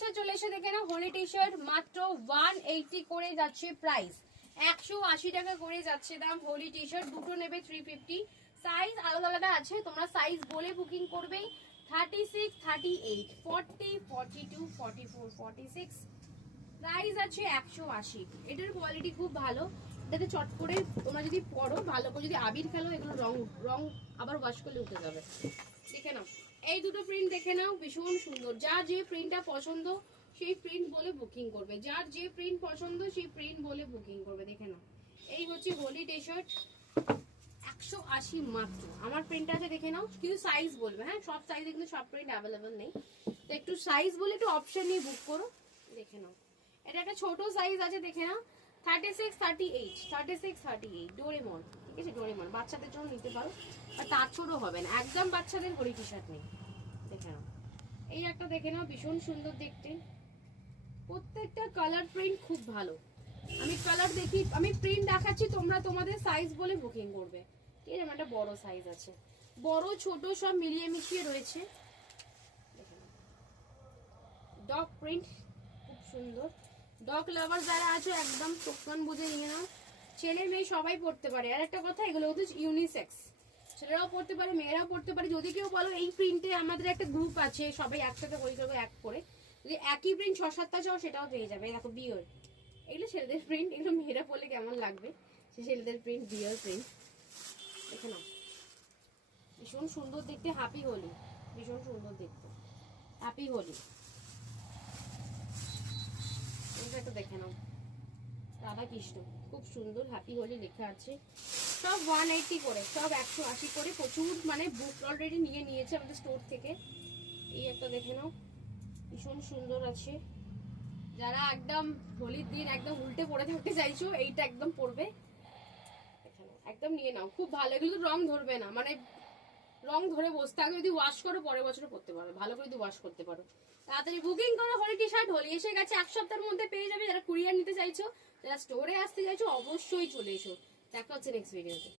Shirt চলে এসে দেখে না, হোলি টি শার্ট মাত্র 180 করে যাচ্ছে প্রাইস, 180 টাকা করে যাচ্ছে দাম। হোলি টি শার্ট দুটো নেবে 350, সাইজ আলাদা আলাদা আছে, তোমরা সাইজ বলে বুকিং করবেই। 36, 38, 40, 42, 44, 46, প্রাইস আছে 180। এটার কোয়ালিটি খুব ভালো, এটাতে চট করে তোমরা যদি পরো ভালো করে, যদি আবির খেলো এগুলো রং রং আবার ওয়াশ করলে উঠে যাবে। দেখে নাও এই দুটো প্রিন্ট, দেখে নাও ভীষণ সুন্দর। যার যে প্রিন্টটা পছন্দ সেই প্রিন্ট বলে বুকিং করবে, যার যে প্রিন্ট পছন্দ সেই প্রিন্ট বলে বুকিং করবে। দেখে নাও এই হচ্ছে হোলি টি শার্ট 180 মাত্র। আমার প্রিন্ট আছে দেখে নাও, কিন্তু সাইজ বলবে, হ্যাঁ সব সাইজে কিন্তু সব প্রিন্ট অ্যাভেলেবেল নেই, তো একটু সাইজ বলে একটু অপশন নিয়ে বুক করো। দেখে নাও এটা একটা ছোট সাইজ আছে, দেখে নাও 36, 38, 36, 38 ডোরেমন, ঠিক আছে ডোরেমন, বাচ্চাদের জন্য নিতে পারো, আর তার ছোট হবে না, একদম বাচ্চাদের হোলি টি শার্ট নেই। দেখে নাও এই একটা দেখে নাও, ভীষণ সুন্দর দেখতে, প্রত্যেকটা কালার প্রিন্ট খুব ভালো। আমি কালার দেখি, আমি প্রিন্ট দেখাচ্ছি, তোমরা তোমাদের সাইজ বলে বুকিং করবে। ঠিক আছে, একটা বড় সাইজ আছে, বড় ছোট সব মিলিয়ে মিশিয়ে রয়েছে। ডগ প্রিন্ট খুব সুন্দর, ডগ লাভার যারা আছে একদম টোকন বুঝে নিয়ে নাও, ছেলে মেয়ে সবাই পড়তে পারে। আর একটা কথা, এগুলো হচ্ছে ইউনিসেক্স, ছেলেরাও পড়তে পারে মেয়েরাও পড়তে পারে। যদি কেউ বলো এই প্রিন্টে আমাদের একটা গ্রুপ আছে সবাই একসাথে হয়ে যাবে এক করে, যদি একই প্রিন্ট 6-7টা চাও সেটাও পেয়ে যাবে। দেখো বিয়র, এগুলো ছেলেদের প্রিন্ট, এগুলো মেয়েরা পড়লে কেমন লাগবে, সে ছেলেদের প্রিন্ট, বিয়র প্রিন্ট। দেখে নাও ভীষণ সুন্দর দেখতে, হ্যাপি হোলি, ভীষণ সুন্দর দেখতে, হ্যাপি হোলি। এটা দেখে নাও রাধা কৃষ্ণ, খুব সুন্দর হ্যাপি হোলি লেখা আছে। সব 180 করে, সব 180 করে, প্রচুর মানে বুক অলরেডি নিয়ে নিয়েছে আমাদের স্টোর থেকে। এই একটা দেখে নাও ভীষণ সুন্দর আছে, যারা একদম হোলির দিন একদম উল্টে পড়ে থাকতে চাইছো এইটা একদম পড়বে, একদম নিয়ে নাও, খুব ভালো। এগুলো তো রং ধরবে না, মানে রং ধরে বসতে হবে, যদি ওয়াশ করো পরের বছর পড়তে পারো, ভালো করে যদি ওয়াশ করতে পারো। তাড়াতাড়ি বুকিং করো, হোলি টি শার্ট হোলি এসে গেছে, এক সপ্তাহের মধ্যে পেয়ে যাবে। যারা কুরিয়ার নিতে চাইছো, যারা স্টোরে আসতে চাইছো অবশ্যই চলে এসো। দেখা হচ্ছে নেক্সট ভিডিওতে।